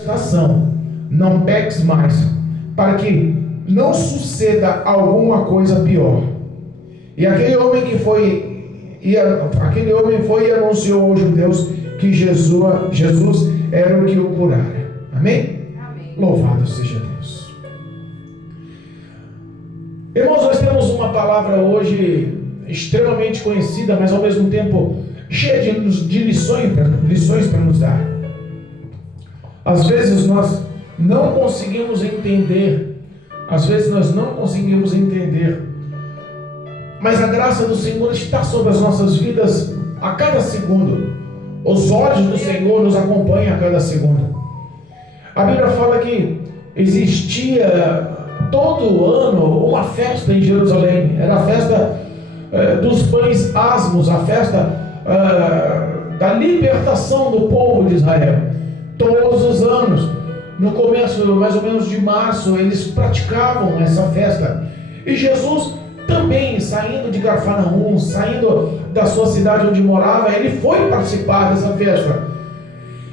estação, não peques mais, para que não suceda alguma coisa pior. E aquele homem foi e anunciou aos judeus que Jesus era o que o curara. Amém? Amém. Louvado seja Deus. Irmãos, nós temos uma palavra hoje extremamente conhecida, mas ao mesmo tempo cheia de lições para nos dar. Às vezes nós não conseguimos entender, mas a graça do Senhor está sobre as nossas vidas a cada segundo. Os olhos do Senhor nos acompanham a cada segundo. A Bíblia fala que existia todo ano uma festa em Jerusalém. Era a festa dos pães asmos, a festa da libertação do povo de Israel. Todos os anos, no começo mais ou menos de março, eles praticavam essa festa. E Jesus também, saindo de Cafarnaum, saindo da sua cidade onde morava, ele foi participar dessa festa.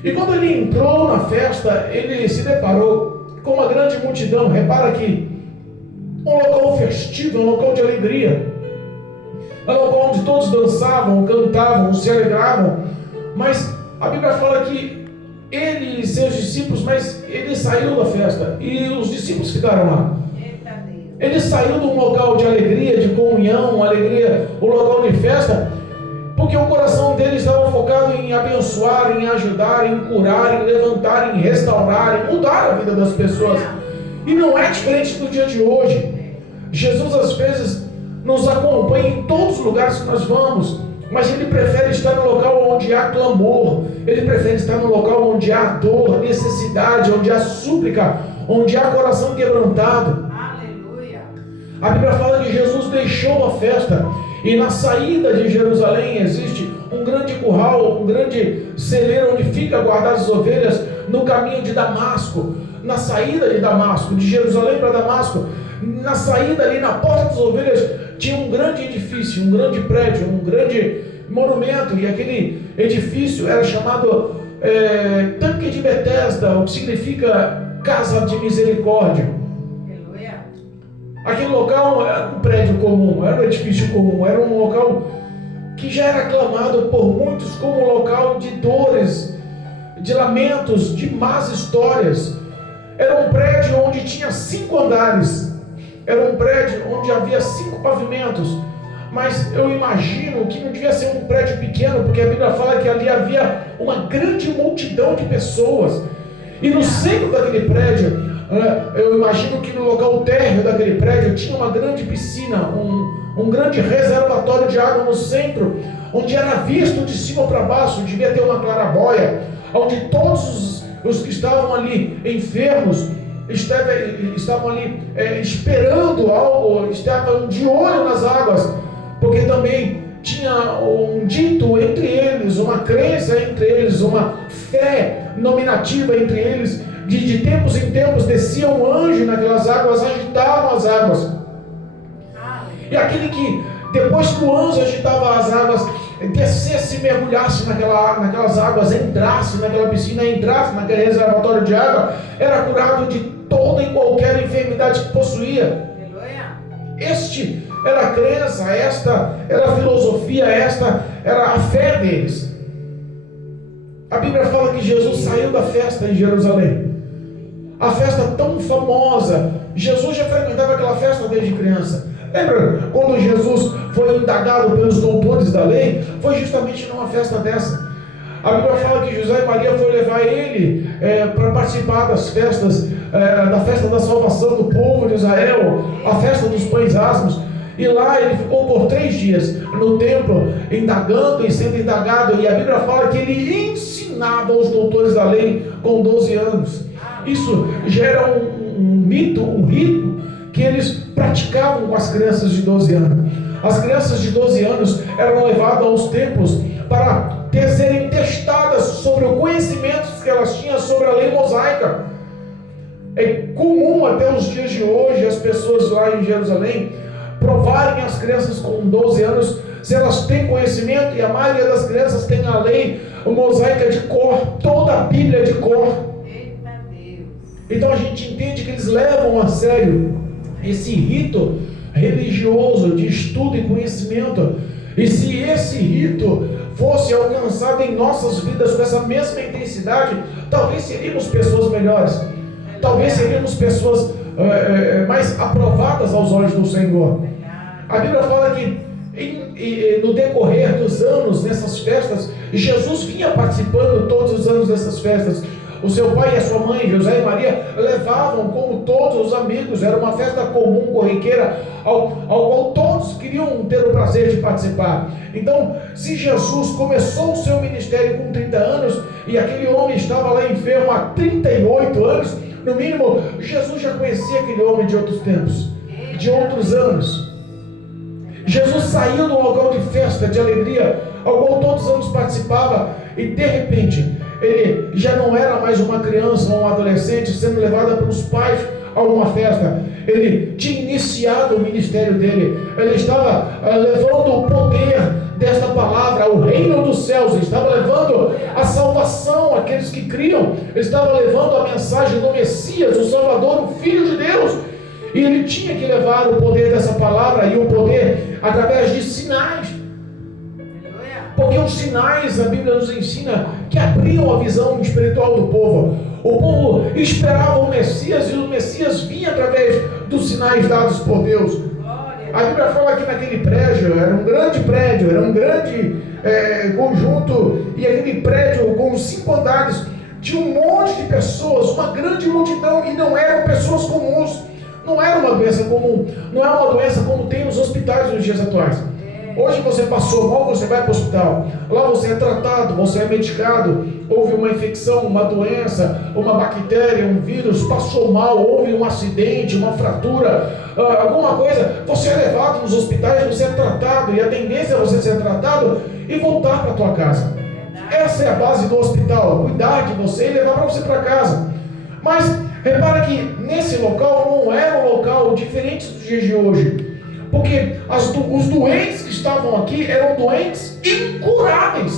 E quando ele entrou na festa, ele se deparou com uma grande multidão. Repara que um local festivo, um local de alegria, um local onde todos dançavam, cantavam, se alegravam. Mas a Bíblia fala que ele e seus discípulos, mas ele saiu da festa e os discípulos ficaram lá. Ele saiu de um local de alegria, de comunhão, alegria, o local de festa, porque o coração dele estava focado em abençoar, em ajudar, em curar, em levantar, em restaurar, em mudar a vida das pessoas. E não é diferente do dia de hoje. Jesus às vezes nos acompanha em todos os lugares que nós vamos, mas ele prefere estar no local onde há clamor, ele prefere estar no local onde há dor, necessidade, onde há súplica, onde há coração quebrantado. Aleluia. A Bíblia fala que Jesus deixou a festa e na saída de Jerusalém existe um grande curral, um grande celeiro onde fica guardadas as ovelhas no caminho de Damasco. Na saída de Damasco, de Jerusalém para Damasco, na saída ali na porta das ovelhas tinha um grande edifício, um grande prédio, um grande monumento, e aquele edifício era chamado Tanque de Betesda, o que significa Casa de Misericórdia. Aleluia. Aquele local era um prédio comum, era um edifício comum, era um local que já era aclamado por muitos como um local de dores, de lamentos, de más histórias. Era um prédio onde tinha 5 andares. Era um prédio onde havia 5 pavimentos, mas eu imagino que não devia ser um prédio pequeno, porque a Bíblia fala que ali havia uma grande multidão de pessoas. E no centro daquele prédio, eu imagino que no local térreo daquele prédio tinha uma grande piscina, um grande reservatório de água no centro, onde era visto de cima para baixo, devia ter uma clarabóia, onde todos os que estavam ali enfermos estavam ali esperando algo, estavam de olho nas águas, porque também tinha um dito entre eles, uma crença entre eles, uma fé nominativa entre eles, de tempos em tempos descia um anjo naquelas águas, agitavam as águas. E aquele que, depois que o anjo agitava as águas, descesse e mergulhasse naquelas águas, entrasse naquela piscina, entrasse naquele reservatório de água, era curado de toda e qualquer enfermidade que possuía. Este era a crença, esta era a filosofia, esta era a fé deles. A Bíblia fala que Jesus saiu da festa em Jerusalém, a festa tão famosa. Jesus já frequentava aquela festa desde criança. Lembra quando Jesus foi indagado pelos doutores da lei? Foi justamente numa festa dessa. A Bíblia fala que José e Maria foram levar ele para participar das festas, da festa da salvação do povo de Israel, a festa dos pães asmos. E lá ele ficou por 3 dias no templo, indagando e sendo indagado. E a Bíblia fala que ele ensinava os doutores da lei com 12 anos. Isso gera um mito, um rito que eles praticavam com as crianças de 12 anos. As crianças de 12 anos eram levadas aos templos para serem testadas sobre o conhecimento que elas tinham sobre a lei mosaica. É comum até os dias de hoje as pessoas lá em Jerusalém provarem as crianças com 12 anos se elas têm conhecimento, e a maioria das crianças tem a lei mosaica de cor, toda a Bíblia de cor. Então a gente entende que eles levam a sério esse rito religioso de estudo e conhecimento. E se esse rito fosse alcançado em nossas vidas com essa mesma intensidade, talvez seríamos pessoas melhores, talvez seríamos pessoas mais aprovadas aos olhos do Senhor. A Bíblia fala que no decorrer dos anos, nessas festas, Jesus vinha participando todos os anos dessas festas. O seu pai e a sua mãe, José e Maria, levavam como todos os amigos. Era uma festa comum, corriqueira, ao qual todos queriam ter o prazer de participar. Então, se Jesus começou o seu ministério com 30 anos, e aquele homem estava lá enfermo há 38 anos, no mínimo, Jesus já conhecia aquele homem de outros tempos, de outros anos. Jesus saiu do local de festa, de alegria, ao qual todos os anos participava, e de repente ele já não era mais uma criança ou um adolescente sendo levado pelos pais a uma festa. Ele tinha iniciado o ministério dele. Ele estava levando o poder desta palavra, o reino dos céus. Ele estava levando a salvação àqueles que criam. Ele estava levando a mensagem do Messias, o Salvador, o Filho de Deus. E ele tinha que levar o poder dessa palavra, e o poder através de sinais. Porque os sinais, a Bíblia nos ensina, que abriam a visão espiritual do povo. O povo esperava o Messias, e o Messias vinha através dos sinais dados por Deus. A Bíblia fala que naquele prédio, era um grande prédio, era um grande conjunto, e aquele prédio com 5 andares, tinha um monte de pessoas, uma grande multidão, e não eram pessoas comuns. Não era uma doença comum, não é uma doença como tem nos hospitais nos dias atuais. Hoje você passou mal, você vai para o hospital. Lá você é tratado, você é medicado. Houve uma infecção, uma doença, uma bactéria, um vírus, passou mal, houve um acidente, uma fratura, alguma coisa. Você é levado nos hospitais, você é tratado, e a tendência é você ser tratado e voltar para a tua casa. Essa é a base do hospital, cuidar de você e levar para você para casa. Mas repara que nesse local não era um local diferente dos dias de hoje. Porque os doentes que estavam aqui eram doentes incuráveis.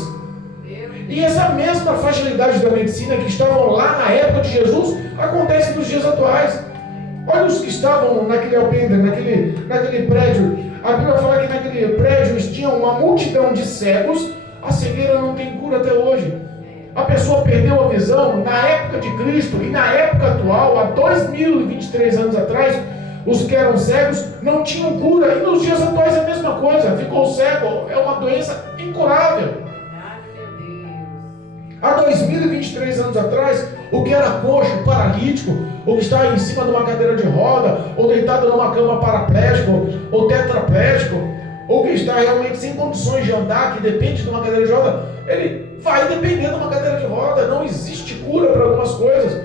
E essa mesma fragilidade da medicina que estavam lá na época de Jesus acontece nos dias atuais. Olha os que estavam naquele alpendre, naquele prédio. A Bíblia fala que naquele prédio tinha uma multidão de cegos. A cegueira não tem cura até hoje. A pessoa perdeu a visão na época de Cristo, e na época atual, há 2023 anos atrás, os que eram cegos não tinham cura, e nos dias atuais é a mesma coisa. Ficou cego, é uma doença incurável. Há 2023 anos atrás, o que era coxo, paralítico, ou que está em cima de uma cadeira de roda, ou deitado numa cama paraplégico, ou tetraplégico, ou que está realmente sem condições de andar, que depende de uma cadeira de roda, ele vai depender de uma cadeira de roda. Não existe cura para algumas coisas.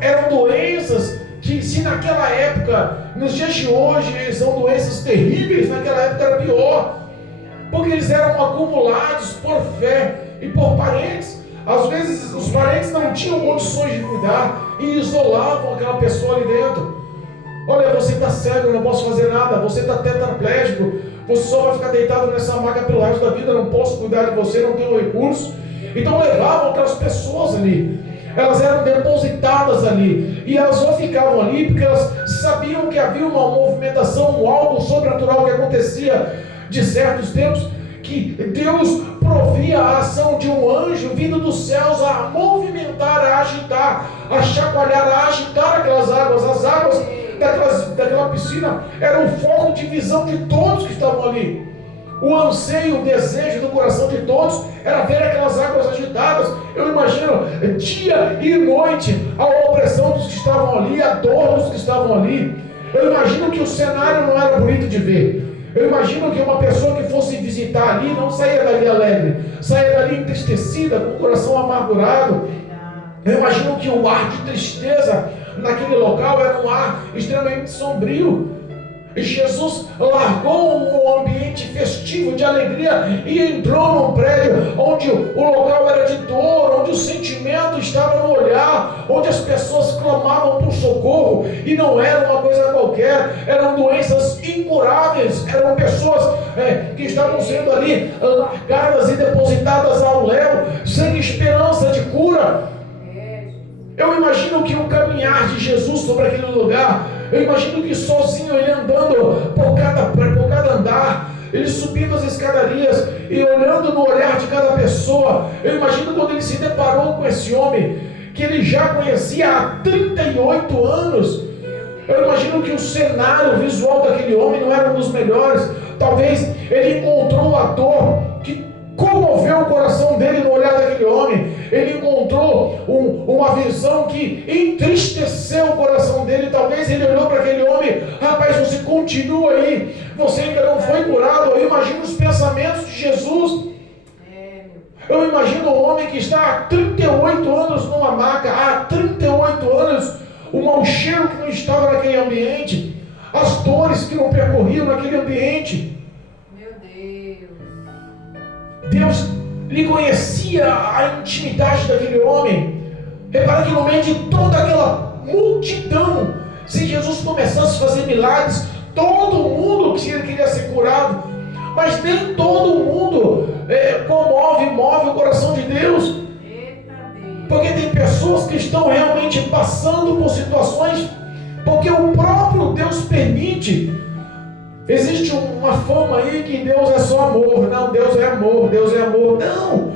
Eram doenças que, se naquela época, nos dias de hoje, são doenças terríveis, naquela época era pior, porque eles eram acumulados por fé e por parentes. Às vezes os parentes não tinham condições de cuidar e isolavam aquela pessoa ali dentro. Olha, você está cego, eu não posso fazer nada. Você está tetraplégico, você só vai ficar deitado nessa maca pelo resto da vida, não posso cuidar de você, não tenho recurso. Então levavam aquelas pessoas ali. Elas eram depositadas ali, e elas só ficavam ali porque elas sabiam que havia uma movimentação, algo sobrenatural que acontecia de certos tempos, que Deus provia a ação de um anjo vindo dos céus a movimentar, a agitar, a chacoalhar, a agitar aquelas águas. As águas daquela piscina eram o foco de visão de todos que estavam ali. O anseio, o desejo do coração de todos era ver aquelas águas agitadas. Eu imagino dia e noite a opressão dos que estavam ali, a dor dos que estavam ali. Eu imagino que o cenário não era bonito de ver. Eu imagino que uma pessoa que fosse visitar ali não saía dali alegre, saía dali entristecida, com o coração amargurado. Eu imagino que o ar de tristeza naquele local era um ar extremamente sombrio. E Jesus largou um ambiente festivo de alegria e entrou num prédio onde o local era de dor, onde o sentimento estava no olhar, onde as pessoas clamavam por socorro, e não era uma coisa qualquer, eram doenças incuráveis, eram pessoas que estavam sendo ali largadas e depositadas ao léu, sem esperança de cura. Eu imagino que o caminhar de Jesus sobre aquele lugar, eu imagino que sozinho ele andando por cada andar, ele subindo as escadarias e olhando no olhar de cada pessoa. Eu imagino quando ele se deparou com esse homem, que ele já conhecia há 38 anos. Eu imagino que o cenário visual daquele homem não era um dos melhores. Talvez ele encontrou a dor que comoveu o coração dele no olhar daquele homem. Ele encontrou uma visão que entristeceu o coração dele. Talvez ele olhou para aquele homem: rapaz, você continua aí, você ainda não foi curado. Eu imagino os pensamentos de Jesus. Eu imagino um homem que está há 38 anos numa maca, há 38 anos, o mau cheiro que não estava naquele ambiente, as dores que não percorriam naquele ambiente. Meu Deus. Deus lhe conhecia a intimidade daquele homem. Repara que no meio de toda aquela multidão, se Jesus começasse a fazer milagres, todo mundo queria ser curado, mas nem todo mundo move o coração de Deus. Porque tem pessoas que estão realmente passando por situações porque o próprio Deus permite. Existe uma fama aí que Deus é só amor. Não, Deus é amor, Deus é amor. Não,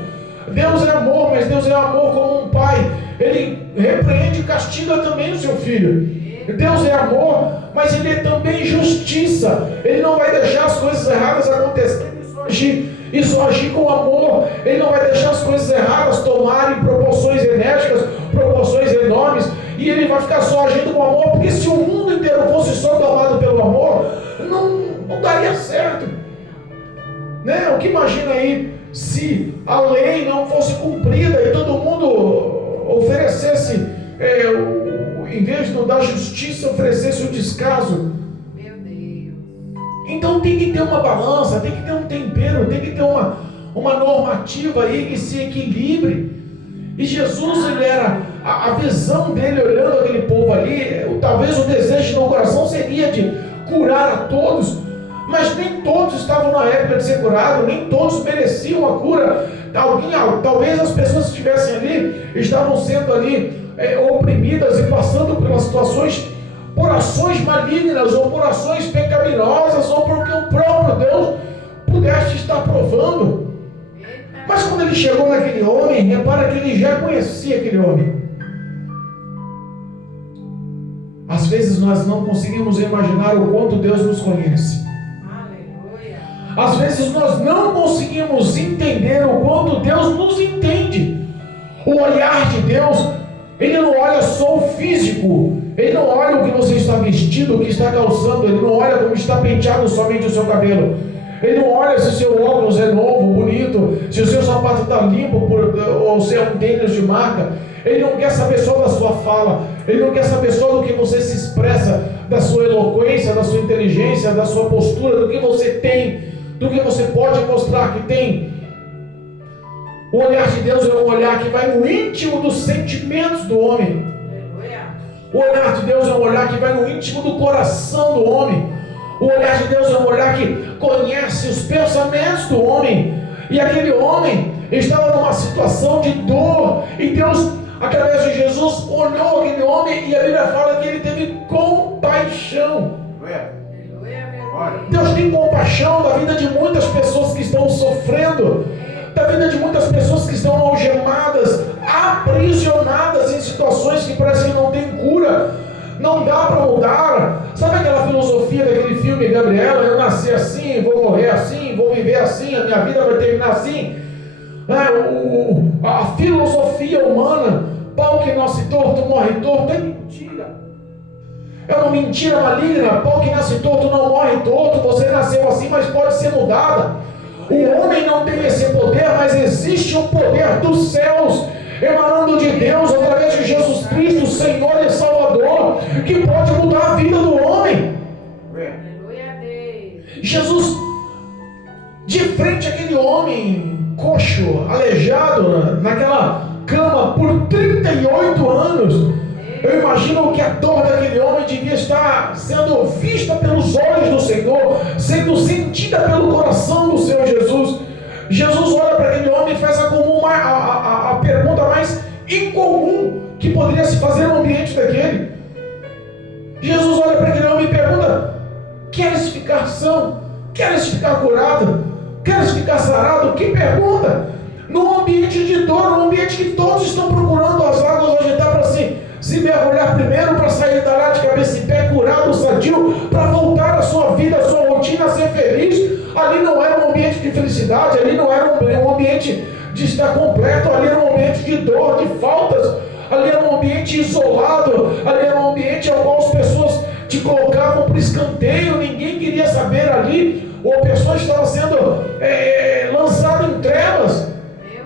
Deus é amor, mas Deus é amor como um pai. Ele repreende e castiga também o seu filho. Deus é amor, mas Ele é também justiça. Ele não vai deixar as coisas erradas acontecerem e só agir com amor. Ele não vai deixar as coisas erradas tomarem proporções enérgicas, proporções enormes, e Ele vai ficar só agindo com amor, porque se o mundo inteiro fosse só tomado pelo amor, não daria certo, né? O que imagina aí se a lei não fosse cumprida e todo mundo oferecesse, em vez de dar justiça, oferecesse o descaso? Meu Deus. Então tem que ter uma balança, tem que ter um tempero, tem que ter uma normativa aí que se equilibre. E Jesus, ele era, a visão dele olhando aquele povo ali, talvez o desejo no coração seria de curar a todos, mas nem todos estavam na época de ser curado, nem todos mereciam a cura. Talvez as pessoas que estivessem ali estavam sendo ali oprimidas e passando pelas situações, por ações malignas ou por ações pecaminosas, ou porque o próprio Deus pudesse estar provando. Mas quando ele chegou naquele homem, repara que ele já conhecia aquele homem. Às vezes nós não conseguimos imaginar o quanto Deus nos conhece. Aleluia. Às vezes nós não conseguimos entender o quanto Deus nos entende. O olhar de Deus, Ele não olha só o físico. Ele não olha o que você está vestido, o que está calçando. Ele não olha como está penteado somente o seu cabelo. Ele não olha se o seu óculos é novo, bonito, se o seu sapato está limpo ou se é um tênis de marca. Ele não quer saber só da sua fala. Ele não quer saber só do que você se expressa, da sua eloquência, da sua inteligência, da sua postura, do que você tem, do que você pode mostrar que tem. O olhar de Deus é um olhar que vai no íntimo dos sentimentos do homem. O olhar de Deus é um olhar que vai no íntimo do coração do homem. O olhar de Deus é um olhar que conhece os pensamentos do homem. E aquele homem estava numa situação de dor, e Deus, através de Jesus, olhou aquele homem, e a Bíblia fala que ele teve compaixão. Deus tem compaixão da vida de muitas pessoas que estão sofrendo, da vida de muitas pessoas que estão algemadas, aprisionadas em situações que parecem que não tem cura. Não dá para mudar. Sabe aquela filosofia daquele filme Gabriela? Eu nasci assim, vou morrer assim, vou viver assim, a minha vida vai terminar assim. A filosofia humana, pau que nasce torto, morre torto, é mentira. É uma mentira maligna. Pau que nasce torto não morre torto. Você nasceu assim, mas pode ser mudada. O homem não tem esse poder, mas existe o poder dos céus emanando de Deus através de Jesus Cristo, Senhor e Salvador, que pode mudar a vida do homem. Jesus, de frente àquele homem coxo, aleijado, naquela cama por 38 anos, eu imagino que a dor daquele homem devia estar sendo vista pelos olhos do Senhor, sendo sentida pelo coração do Senhor Jesus. Jesus olha para aquele homem e faz a pergunta mais incomum que poderia se fazer no ambiente daquele. Jesus olha para aquele homem e pergunta: queres ficar são? Queres ficar curado? Queres ficar sarado? Que pergunta! Num ambiente de dor, num ambiente que todos estão procurando as águas onde está para se mergulhar primeiro, para sair da lá de cabeça em pé, curado, sadio, para voltar à sua vida, à sua rotina, a ser feliz. Ali não era um ambiente de felicidade, ali não era um ambiente de estar completo, ali era um ambiente de dor, de faltas, ali era um ambiente isolado, ali era um ambiente ao qual as pessoas te colocavam para escanteio, ninguém queria saber ali, ou a pessoa estava sendo lançada em trevas. Meu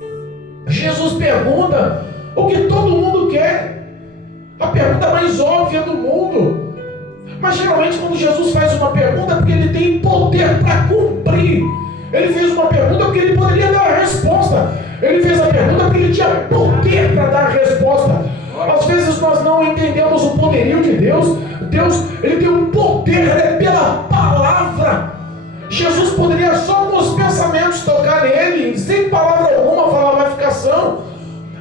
Deus. Jesus pergunta o que todo mundo quer, a pergunta mais óbvia do mundo. Mas geralmente quando Jesus faz uma pergunta é porque ele tem poder para cumprir. Ele fez uma pergunta porque ele poderia dar a resposta. Ele fez a pergunta porque ele tinha poder para dar a resposta. Às vezes nós não entendemos o poderio de Deus. Deus, ele tem um poder pela palavra. Jesus poderia só com os pensamentos tocar nele, sem palavra alguma falar vai ficar são.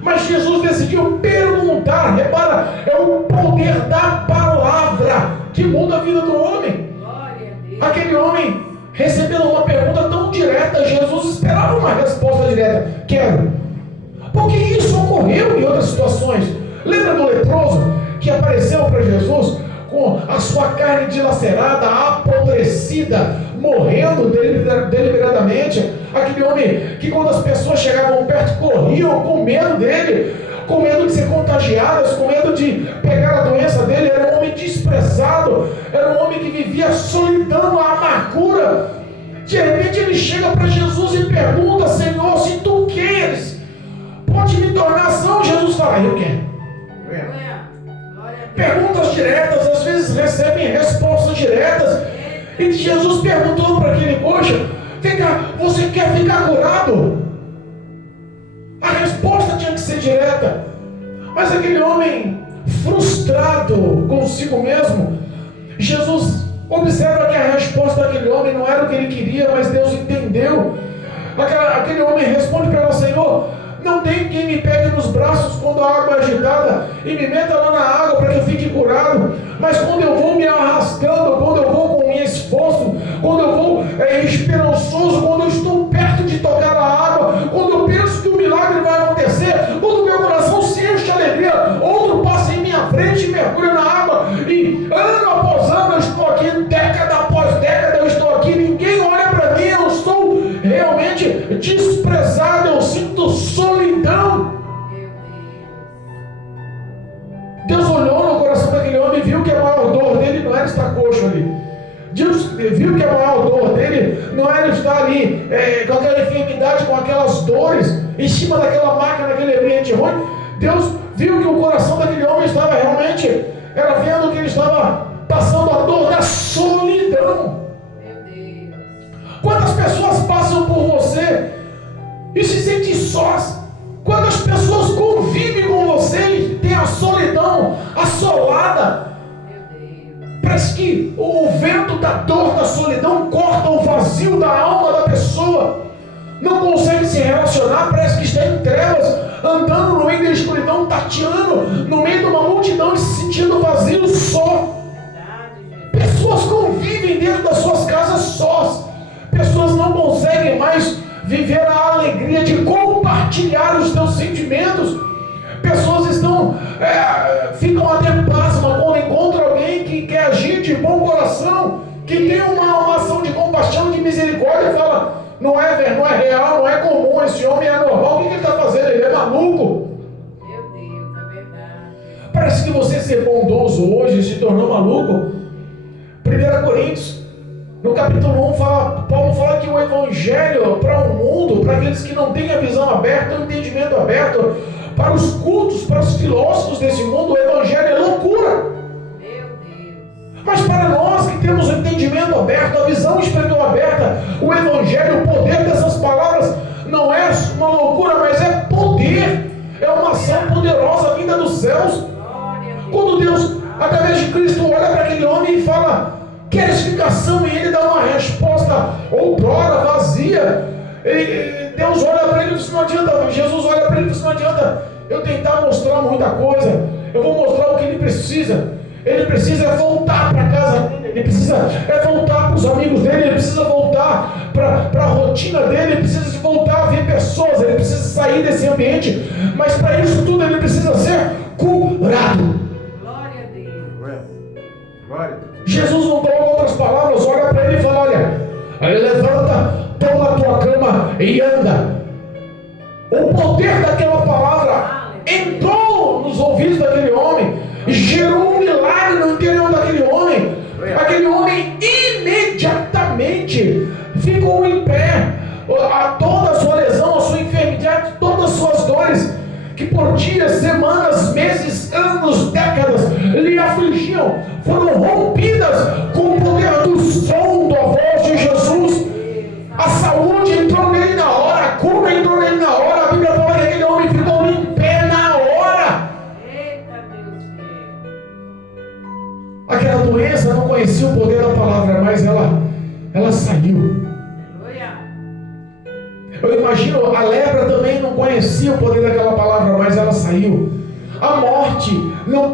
Mas Jesus decidiu perguntar. Repara, é o poder da palavra que muda a vida do homem. Glória a Deus. Aquele homem recebeu uma pergunta tão direta, Jesus esperava uma resposta direta: quero. Porque isso ocorreu em outras situações. Lembra do leproso que apareceu para Jesus com a sua carne dilacerada, apodrecida, morrendo deliberadamente? Aquele homem que quando as pessoas chegavam perto corriam com medo dele, com medo de ser contagiadas, com medo de pegar a doença dele. Era um homem desprezado, era um homem que vivia a solidão, a amargura. De repente ele chega para Jesus e pergunta: Senhor, se tu queres, pode me tornar são? Jesus fala: eu quero. Glória a Deus. Perguntas diretas às vezes recebem respostas diretas. E Jesus perguntou para aquele coxa: vem cá, você quer ficar curado? A resposta tinha que ser direta. Mas aquele homem frustrado consigo mesmo, Jesus observa que a resposta daquele homem não era o que ele queria, mas Deus entendeu. Aquele homem responde para ela: Senhor, não tem quem me pegue nos braços quando a água é agitada e me meta lá na água para que eu fique curado. Mas quando eu vou me arrastando, quando eu vou com esforço, quando eu vou esperançoso, quando eu estou perto de tocar a água, quando eu penso que o milagre vai acontecer, quando meu coração se enche de alegria, outro passa em minha frente e mergulha na água, e ano após ano eu estou aqui, década após década eu estou aqui, ninguém olha para mim, eu estou realmente desprezado, eu sinto solidão. Deus olhou no coração daquele homem e viu que a maior dor dele não era estar coxo ali. Deus viu que a maior dor dele não era estar ali com aquela enfermidade, com aquelas dores, em cima daquela máquina, naquele ambiente ruim. Deus viu que o coração daquele homem estava realmente, era vendo que ele estava passando a dor da solidão. Meu Deus. Quantas pessoas passam por você e se sentem sós? Quantas pessoas convivem com você e tem a solidão assolada? Meu Deus. Parece que o vento da dor, da solidão corta o vazio da alma da pessoa. Não consegue se relacionar, parece que está em trevas, andando no meio da escuridão, tateando no meio de uma multidão e se sentindo vazio só. Verdade, Jesus. Pessoas convivem dentro das suas casas sós. Pessoas não conseguem mais viver a alegria de compartilhar os teus sentimentos. Pessoas ficam até pasmas quando encontram alguém que quer agir de bom coração, que tem uma ação de compaixão, de misericórdia, e fala: não é real, não é comum, esse homem é normal, o que ele está fazendo? Ele é maluco. Meu Deus, é verdade. Parece que você ser bondoso hoje se tornou maluco. 1 Coríntios, no capítulo 1, Paulo fala que o evangelho para o mundo, para aqueles que não têm a visão aberta, o entendimento aberto, para os cultos, para os filósofos desse mundo, o evangelho é loucura. Meu Deus. Mas para nós que temos o entendimento aberto, a visão espiritual aberta, o evangelho, o poder dessas palavras não é uma loucura, mas é poder. É uma ação poderosa vinda dos céus. Glória a Deus. Quando Deus, através de Cristo, olha para aquele homem e fala: queres ficar são? E ele dá uma resposta outrora vazia. Deus olha para ele e diz: não adianta. Jesus olha para ele e diz: não adianta. eu tentar mostrar muita coisa. Eu vou mostrar o que ele precisa. Ele precisa voltar para a casa dele, ele precisa voltar para os amigos dele, ele precisa voltar para a rotina dele, ele precisa voltar a ver pessoas, ele precisa sair desse ambiente, mas para isso tudo ele precisa ser curado. Glória a Deus. Glória. Jesus não coloca outras palavras, olha para ele e fala: olha, levanta, toma a tua cama e anda. O poder daquela palavra entrou nos ouvidos daquele homem, gerou um milagre no interior daquele homem. Aquele homem imediatamente ficou em pé. Toda a sua lesão, a sua enfermidade, todas as suas dores, que por dias, semanas, meses, anos, décadas lhe afligiam, foram rompidas com o poder do som da voz de Jesus. A saúde entrou nele na hora, a cura entrou nele na hora. A Bíblia fala que aquele homem ficou em pé na hora. Eita Deus fiel. Aquela doença não conhecia o poder da palavra, mas ela saiu. Aleluia. Eu imagino, a lepra também não conhecia o poder daquela palavra, mas ela saiu. A morte não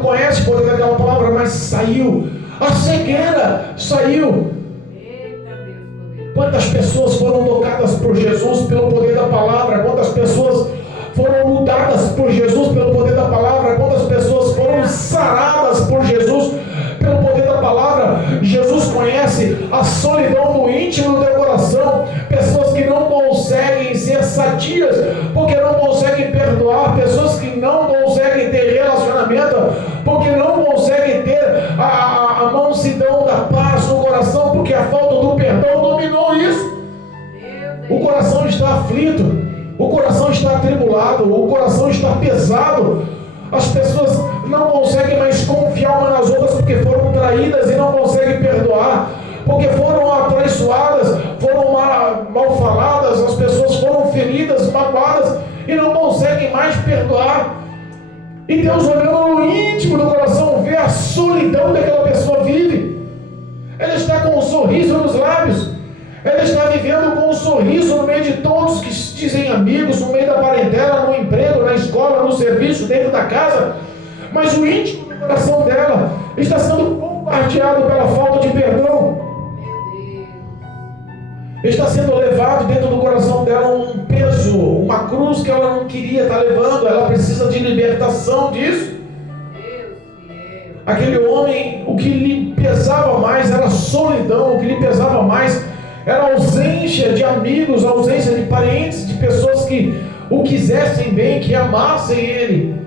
conhece o poder daquela palavra, mas saiu. A cegueira saiu. Eita Deus poder. Quantas pessoas foram tocadas por Jesus pelo poder da palavra? Quantas pessoas foram mudadas por Jesus pelo poder da palavra? Quantas pessoas foram saradas por Jesus pelo poder da palavra? Jesus conhece a solidão do íntimo do teu coração. Pessoas que não conseguem ser sadias porque não conseguem perdoar. Pessoas que não conseguem ter relacionamento porque não conseguem ter a mansidão da paz no coração, porque a falta do perdão dominou isso. O coração está aflito, o coração está atribulado, o coração está pesado. As pessoas não conseguem mais confiar umas nas outras porque foram traídas e não conseguem perdoar, porque foram atraiçoadas, foram mal faladas, as pessoas foram feridas, magoadas e não conseguem mais perdoar. E Deus, olhando no íntimo do coração, vê a solidão que aquela pessoa vive. Ela está com um sorriso nos lábios, ela está vivendo com um sorriso no meio de todos que se dizem amigos, no meio da parentela, no emprego, na escola, no serviço, dentro da casa, mas o íntimo do coração dela está sendo bombardeado pela falta de perdão. Está sendo levado dentro do coração dela um peso, uma cruz que ela não queria estar levando. Ela precisa de libertação disso. Aquele homem, o que lhe pesava mais era a solidão, o que lhe pesava mais era a ausência de amigos, a ausência de parentes, de pessoas que o quisessem bem, que amassem ele.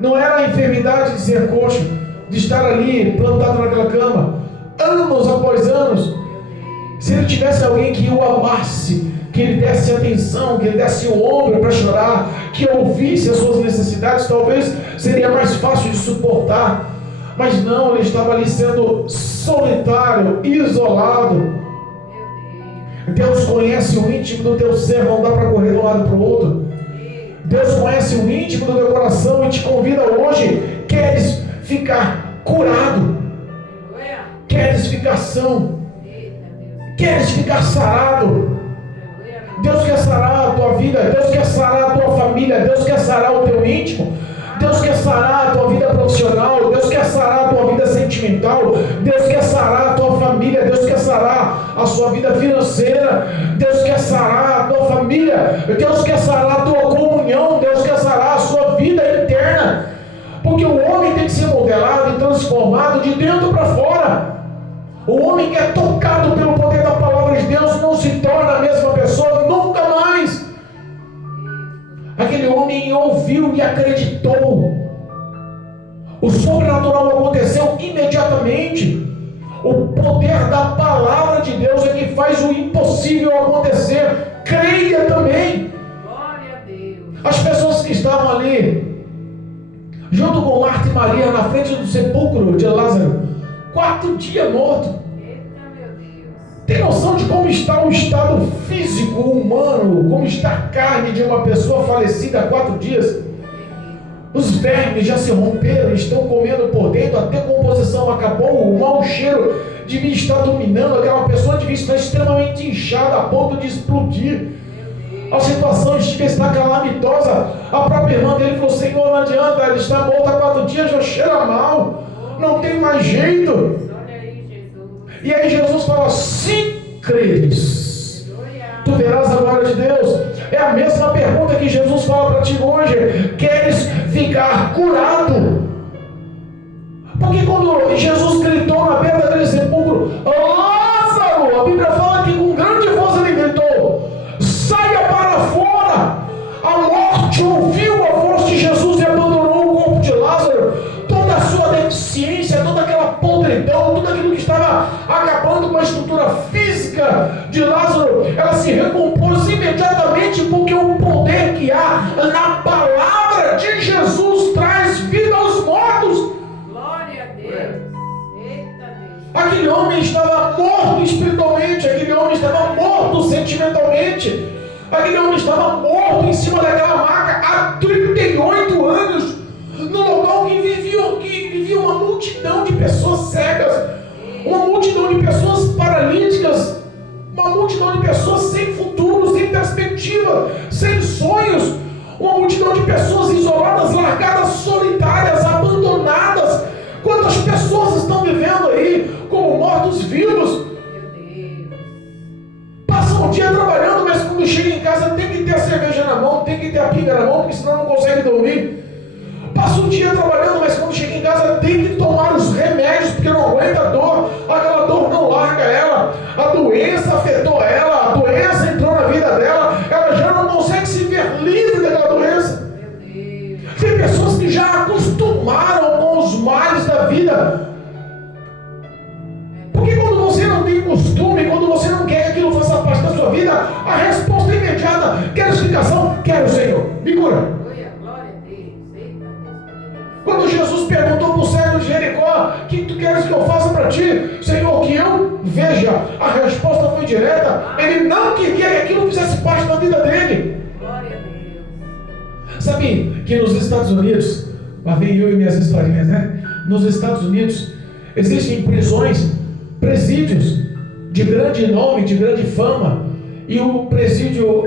Não era a enfermidade de ser coxo, de estar ali plantado naquela cama, anos após anos. Se ele tivesse alguém que o amasse, que ele desse atenção, que ele desse o ombro para chorar, que ouvisse as suas necessidades, talvez seria mais fácil de suportar. Mas não, ele estava ali sendo solitário, isolado. Deus conhece o íntimo do teu ser, não dá para correr de um lado para o outro. Deus conhece o íntimo do teu coração e te convida hoje. Queres ficar curado? Queres ficar são? Queres ficar sarado? Deus quer sarar a tua vida, Deus quer sarar a tua família, Deus quer sarar o teu íntimo, Deus quer sarar a tua vida profissional, Deus quer sarar a tua vida sentimental, Deus quer sarar a tua família, Deus quer sarar a sua vida financeira, Deus quer sarar a tua família, Deus quer sarar a tua comunhão, Deus quer sarar a sua vida interna, porque o homem tem que ser modelado e transformado de dentro para fora. O homem que é tocado pelo poder da palavra de Deus não se torna a mesma pessoa nunca mais. Aquele homem ouviu e acreditou. O sobrenatural aconteceu imediatamente. O poder da palavra de Deus é que faz o impossível acontecer. Creia também. Glória a Deus. As pessoas que estavam ali, junto com Marta e Maria, na frente do sepulcro de Lázaro, 4 dias morto. Eita, meu Deus. Tem noção de como está o estado físico humano, como está a carne de uma pessoa falecida há 4 dias? Os vermes já se romperam, estão comendo por dentro, a decomposição acabou, o mau cheiro devia estar dominando, aquela pessoa devia estar extremamente inchada a ponto de explodir. A situação está calamitosa. A própria irmã dele falou: Senhor, não adianta, ele está morto há 4 dias, já cheira mal, não tem mais jeito. Olha aí, Jesus. E aí Jesus fala: se creres, tu verás a glória de Deus. É a mesma pergunta que Jesus fala para ti hoje: queres ficar curado? Porque quando Jesus gritou na beira daquele sepulcro: Lázaro, a Bíblia fala que com grande voz ele gritou: saia para fora. A morte ouviu a voz de Jesus e abandonou o corpo de Lázaro. Toda a sua deficiência, toda aquela podridão, tudo aquilo que estava acabando com a estrutura física de Lázaro, ela se recompôs imediatamente, porque o poder que há na palavra de Jesus traz vida aos mortos. Glória a Deus. Eita Deus. Aquele homem estava morto espiritualmente, aquele homem estava morto sentimentalmente, aquele homem estava morto em cima daquela maca há 38 anos, no local que vivia uma multidão de pessoas cegas, uma multidão de pessoas paralíticas, uma multidão de pessoas sem futuro, sem perspectiva, sem sonhos, uma multidão de pessoas isoladas, largadas, solitárias, abandonadas. Quantas pessoas estão vivendo aí como mortos-vivos? Meu Deus. Passam o dia trabalhando, mas quando chega em casa tem que ter a cerveja na mão, tem que ter a pinga na mão, porque senão não consegue dormir. Passa o dia trabalhando, mas quando chega em casa tem que tomar os remédios, porque não aguenta a dor, aquela dor não larga ela, a doença afetou ela, a doença entrou na vida dela, ela já não consegue se ver livre daquela doença. Meu Deus. Tem pessoas que já acostumaram com os males da vida. Porque quando você não tem costume, quando você não quer que aquilo faça parte da sua vida, a resposta é imediata: quer explicação? Quero, Senhor, me cura. Aleluia. Glória a Deus. Eita Deus. Quando Jesus perguntou para o cego de Jericó: o que tu queres que eu faça para ti? Senhor, que eu veja. A resposta foi direta. Ele não queria que aquilo fizesse parte da vida dele. Glória a Deus. Sabe que nos Estados Unidos, lá vem eu e minhas historinhas, né? Nos Estados Unidos existem prisões, presídios de grande nome, de grande fama, e o presídio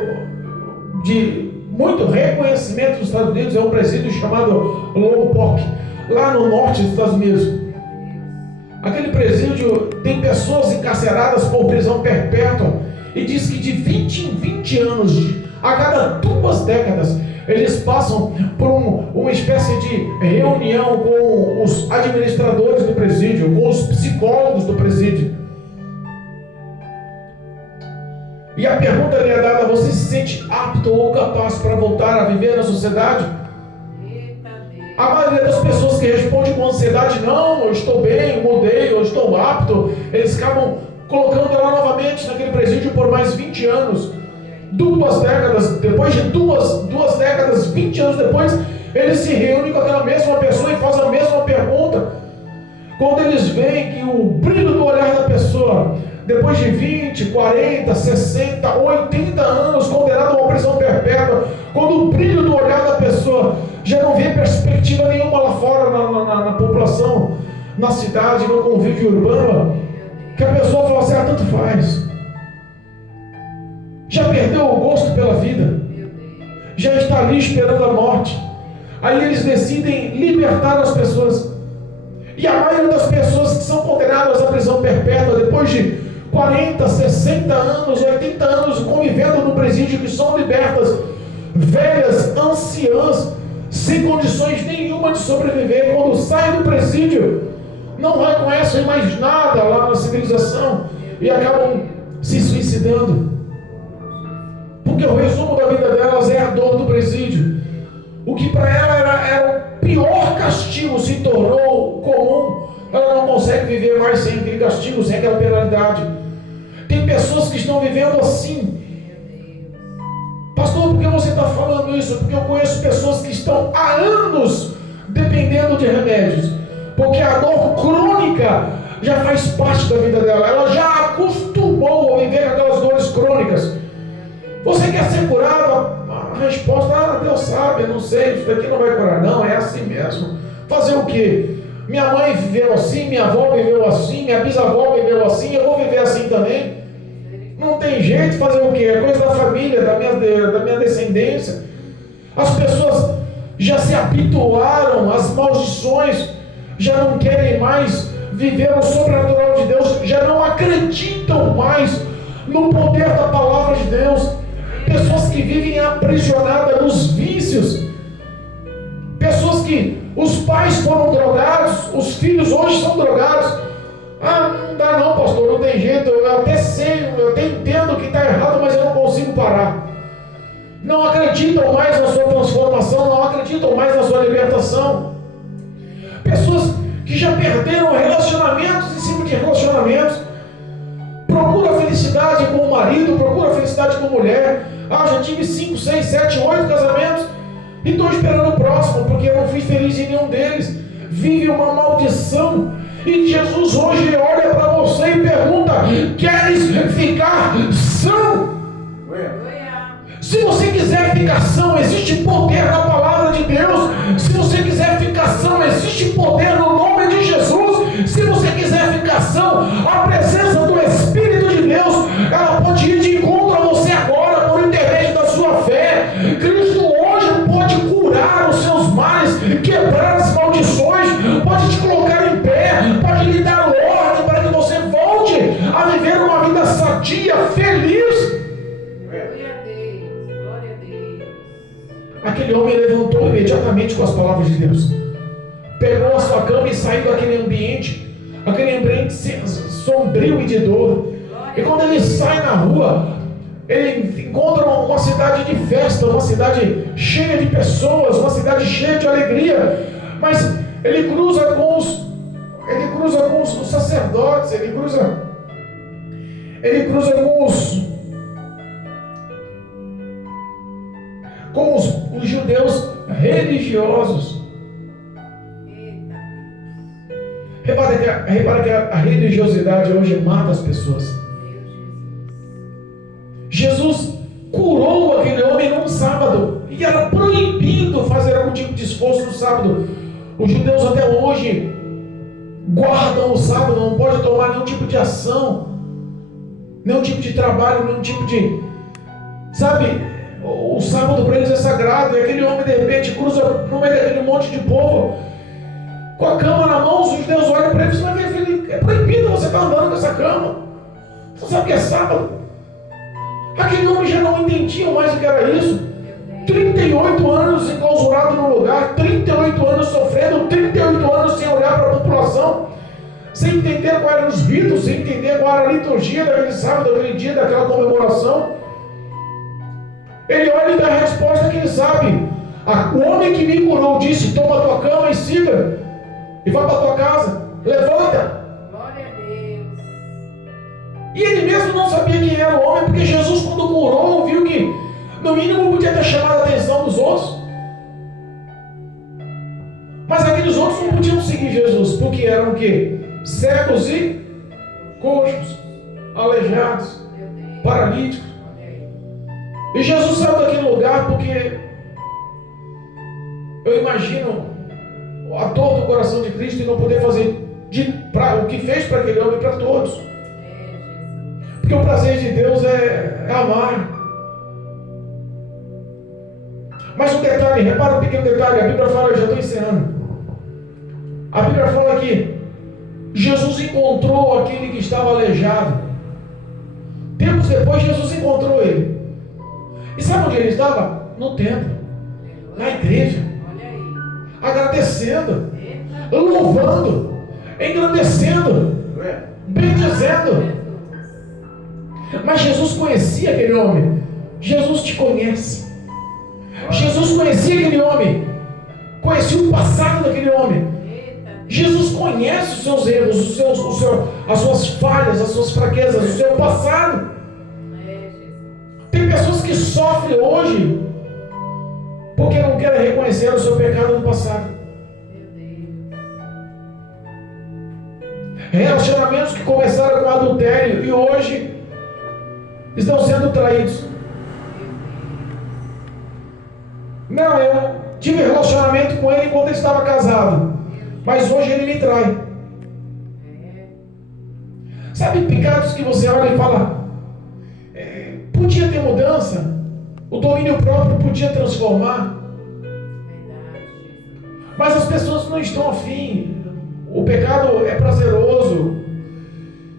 de muito reconhecimento dos Estados Unidos é um presídio chamado Lompoc, lá no norte dos Estados Unidos. Aquele presídio tem pessoas encarceradas por prisão perpétua, e diz que de 20 em 20 anos, a cada 2 décadas, eles passam por uma espécie de reunião com os administradores do presídio, com os psicólogos do presídio. E a pergunta lhe é dada: você se sente apto ou capaz para voltar a viver na sociedade? Eita Deus. A maioria das pessoas que respondem com ansiedade: não, eu estou bem, mudei, eu estou apto, eles acabam colocando ela novamente naquele presídio por mais 20 anos. 2 décadas, depois de duas décadas, 20 anos depois, eles se reúnem com aquela mesma pessoa e fazem a mesma pergunta. Quando eles veem que o brilho do olhar da pessoa, depois de 20, 40, 60, 80 anos condenado a uma prisão perpétua, quando o brilho do olhar da pessoa já não vê perspectiva nenhuma lá fora na população, na cidade, no convívio urbano, que a pessoa fala assim: tanto faz. Já perdeu o gosto pela vida, já está ali esperando a morte. Aí eles decidem libertar as pessoas. E a maioria das pessoas que são condenadas à prisão perpétua, depois de 40, 60 anos, 80 anos convivendo no presídio, que são libertas, velhas, anciãs, sem condições nenhuma de sobreviver, quando saem do presídio, não reconhecem mais nada lá na civilização e acabam se suicidando. Porque o resumo da vida delas é a dor do presídio. O que para ela era o pior castigo se tornou comum. Ela não consegue viver mais sem aquele castigo, sem aquela penalidade. Tem pessoas que estão vivendo assim. Pastor, por que você está falando isso? Porque eu conheço pessoas que estão há anos dependendo de remédios. Porque a dor crônica já faz parte da vida dela. Ela já acostumou a viver com aquelas dores crônicas. Você quer ser curado? A resposta: Deus sabe, eu não sei, isso daqui não vai curar. Não, é assim mesmo. Fazer o quê? Minha mãe viveu assim, minha avó viveu assim, minha bisavó viveu assim, eu vou viver assim também. Não não tem jeito, fazer o quê? É coisa da família, da minha descendência. As pessoas já se habituaram às maldições, já não querem mais viver o sobrenatural de Deus, já não acreditam mais no poder da palavra de Deus. Pessoas que vivem aprisionadas nos vícios, pessoas que os pais foram drogados, os filhos hoje são drogados. Ah, não dá não, pastor, não tem jeito, eu até sei, eu até entendo que está errado, mas eu não consigo parar. Não acreditam mais na sua transformação, não acreditam mais na sua libertação. Pessoas que já perderam relacionamentos em cima de relacionamentos, procura felicidade com o marido, procura felicidade com a mulher. Ah, já tive 5, 6, 7, 8 casamentos e estou esperando o próximo, porque eu não fui feliz em nenhum deles. Vive uma maldição. E Jesus hoje olha para você e pergunta: queres ficar são? Se você quiser ficar são, existe poder na palavra de Deus. Se você quiser ficar são, existe poder no nome de Jesus. Se você quiser ficar são, a presença do Espírito de Deus, ela pode ir de encontro a você agora, por intermédio da sua fé. Cristo hoje pode curar os seus males, quebrar as maldições, pode te colocar em pé, pode lhe dar ordem para que você volte a viver uma vida sadia, feliz. Aquele homem levantou imediatamente com as palavras de Deus, pegou a sua cama e saiu daquele ambiente sombrio e de dor. E quando ele sai na rua, ele encontra uma cidade de festa, uma cidade cheia de pessoas, uma cidade cheia de alegria. Mas ele cruza com os sacerdotes, ele cruza com os judeus religiosos. Repara que a religiosidade hoje mata as pessoas. Jesus curou aquele homem num sábado, e era proibido fazer algum tipo de esforço no sábado. Os judeus até hoje guardam o sábado, não pode tomar nenhum tipo de ação, nenhum tipo de trabalho, nenhum tipo de... Sabe, o sábado para eles é sagrado. E aquele homem de repente cruza no meio daquele monte de povo, com a cama na mão. Os judeus olham para ele e falam: filho, é proibido você estar andando com essa cama, você sabe que é sábado. Aquele homem já não entendia mais o que era isso. 38 anos enclausurado no lugar, 38 anos sofrendo, 38 anos sem olhar para a população, sem entender quais eram os ritos, sem entender qual era a liturgia daquele sábado, daquele dia, daquela comemoração. Ele olha e dá a resposta que ele sabe. O homem que me curou disse: toma a tua cama e siga, e vá para a tua casa, levanta. Glória a Deus. E ele mesmo não sabia quem era o homem, porque Jesus, quando curou, viu que no mínimo podia ter chamado a atenção dos outros. Mas aqueles outros não podiam seguir Jesus, porque eram o quê? Cegos e coxos, aleijados, paralíticos. E Jesus saiu daquele lugar porque eu imagino a dor do coração de Cristo e não poder fazer o que fez para aquele homem para todos. Porque o prazer de Deus é amar. Mas um detalhe, repara um pequeno detalhe, a Bíblia fala, eu já estou encerrando. A Bíblia fala que Jesus encontrou aquele que estava aleijado. Tempos depois, Jesus encontrou ele. E sabe onde ele estava? No templo, na igreja, agradecendo, louvando, engrandecendo, bendizendo. Mas Jesus conhecia aquele homem. Jesus te conhece. Jesus conhecia aquele homem, conhecia o passado daquele homem. Jesus conhece os seus erros, as suas falhas, as suas fraquezas, o seu passado. Tem pessoas que sofrem hoje porque não querem reconhecer o seu pecado no passado. Relacionamentos que começaram com adultério e hoje estão sendo traídos. Não, eu tive relacionamento com ele enquanto ele estava casado, mas hoje ele me trai. Sabe pecados que você olha e fala: podia ter mudança. O domínio próprio podia transformar. Verdade, Jesus. Mas as pessoas não estão afim. O pecado é prazeroso.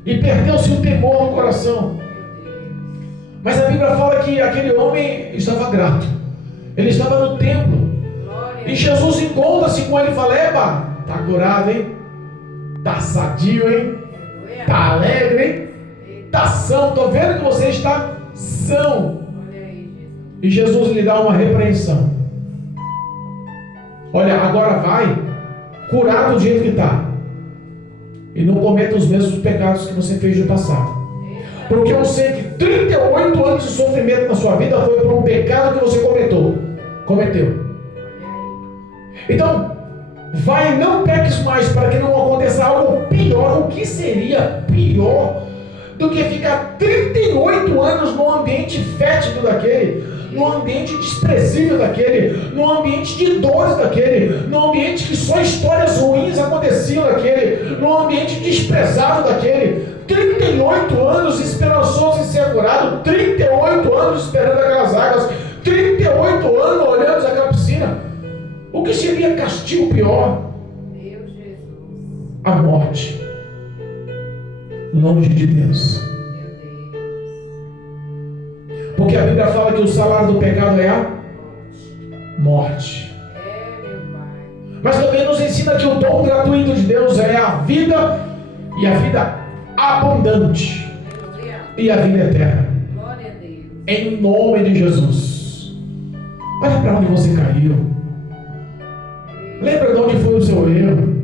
E perdeu-se o temor no coração. Meu Deus. Mas a Bíblia fala que aquele homem estava grato. Ele estava no templo. Glória E Jesus encontra-se com ele e fala: Eba, tá curado, hein? Tá sadio, hein? Aleluia. Tá alegre, hein? Eita. Tá são. Tô vendo que você está são. Olha aí, Jesus. E Jesus lhe dá uma repreensão. Olha, agora vai curado do jeito que está. E não cometa os mesmos pecados que você fez no passado. Eita. Porque eu sei que 38 anos de sofrimento na sua vida foi por um pecado que você cometeu. Olha aí. Então, vai e não peques mais para que não aconteça algo pior. O que seria pior do que ficar 38 anos no ambiente fétido daquele, no ambiente desprezível daquele, no ambiente de dores daquele, no ambiente que só histórias ruins aconteciam daquele, no ambiente desprezado daquele. 38 anos esperançoso em ser curado, 38 anos esperando aquelas águas, 38 anos olhando aquela piscina. O que seria castigo pior? Meu Jesus. A morte, longe de Deus. Meu Deus. Porque a Bíblia fala que o salário do pecado é a morte. É, meu Pai. Mas também nos ensina que o dom gratuito de Deus é a vida, e a vida abundante, Aleluia. e a vida eterna. Glória a Deus. Em nome de Jesus. Olha para onde você caiu. Lembra de onde foi o seu erro.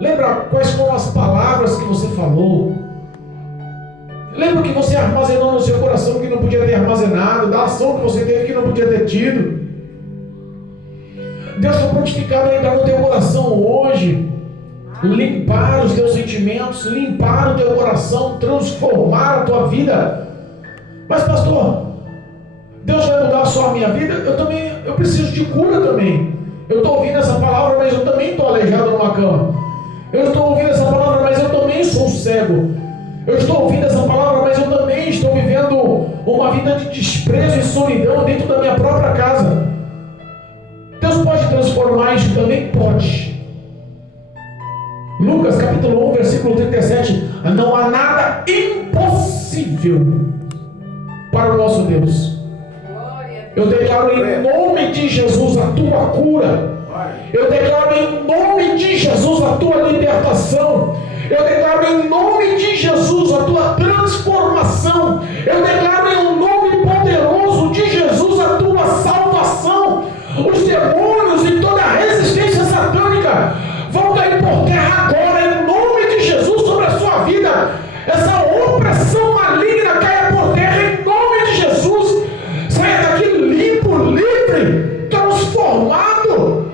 Lembra quais foram as palavras que você falou. Lembra que você armazenou no seu coração que não podia ter armazenado, da ação que você teve que não podia ter tido. Deus está prontificado a entrar no teu coração hoje, limpar os teus sentimentos, limpar o teu coração, transformar a tua vida. Mas pastor, Deus vai mudar só a minha vida? Eu preciso de cura também. Eu estou ouvindo essa palavra, mas eu também estou aleijado numa cama. Eu estou ouvindo essa palavra, mas eu também sou cego. Eu estou ouvindo essa palavra, mas eu também estou vivendo uma vida de desprezo e solidão dentro da minha própria casa. Deus pode transformar isso também? Pode. Lucas capítulo 1, versículo 37. Não há nada impossível para o nosso Deus. Glória a Eu Deus. declaro em nome de Jesus a tua cura. Eu declaro em nome de Jesus a tua libertação. Eu declaro em nome de Jesus a tua transformação. Eu declaro em nome poderoso de Jesus a tua salvação. Os demônios e toda a resistência satânica vão cair por terra agora em nome de Jesus sobre a sua vida. Essa opressão maligna caia por terra em nome de Jesus. Saia daqui limpo, livre, transformado.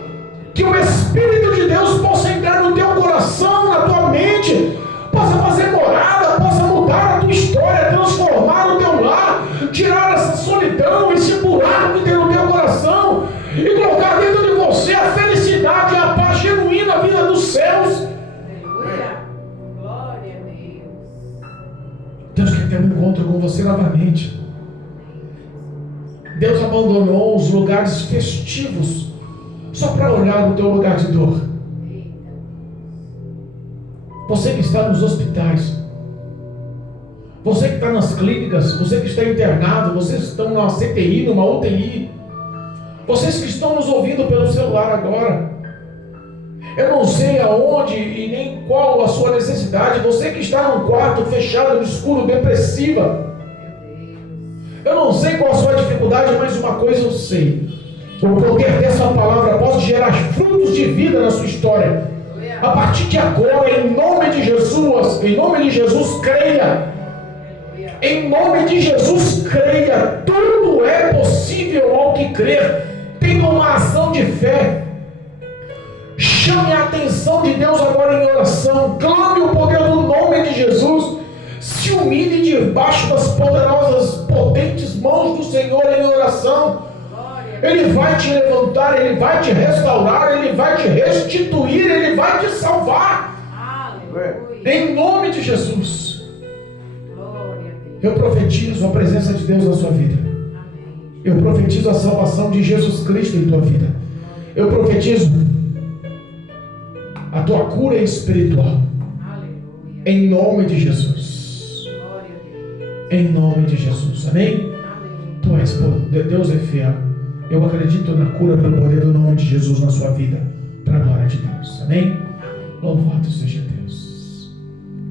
Que o Espírito de Deus possa entrar no teu coração, na tua mente, possa fazer morada, possa mudar a tua história, transformar o teu lar, tirar essa solidão, esse buraco que tem no teu coração e colocar dentro de você a felicidade e a paz genuína, a vida dos céus. Aleluia. Glória a Deus. Deus quer ter um encontro com você novamente. Deus abandonou os lugares festivos só para olhar no teu lugar de dor. Eita. Você que está nos hospitais, você que está nas clínicas, você que está internado, vocês que estão numa CTI, numa UTI, vocês que estão nos ouvindo pelo celular agora, eu não sei aonde e nem qual a sua necessidade, você que está num quarto fechado, no escuro, depressiva, Meu Deus. eu não sei qual a sua dificuldade, mas uma coisa eu sei: o poder dessa palavra pode gerar frutos de vida na sua história. Aleluia. A partir de agora, em nome de Jesus, creia. Aleluia. Em nome de Jesus, creia. Tudo é possível ao que crer. Tenha uma ação de fé. Chame a atenção de Deus agora em oração. Clame o poder do nome de Jesus. Se humilhe debaixo das poderosas, potentes mãos do Senhor em oração. Ele vai te levantar, Ele vai te restaurar, Ele vai te restituir, Ele vai te salvar. Aleluia. Em nome de Jesus. Glória a Deus. Eu profetizo a presença de Deus na sua vida. Amém. Eu profetizo a salvação de Jesus Cristo em tua vida. Eu profetizo a tua cura espiritual. Aleluia. Em nome de Jesus. Glória a Deus. Em nome de Jesus. Amém? Amém. Tu és, Deus é fiel. Eu acredito na cura pelo poder do nome de Jesus na sua vida. Para a glória de Deus. Amém? Amém. Louvado seja Deus.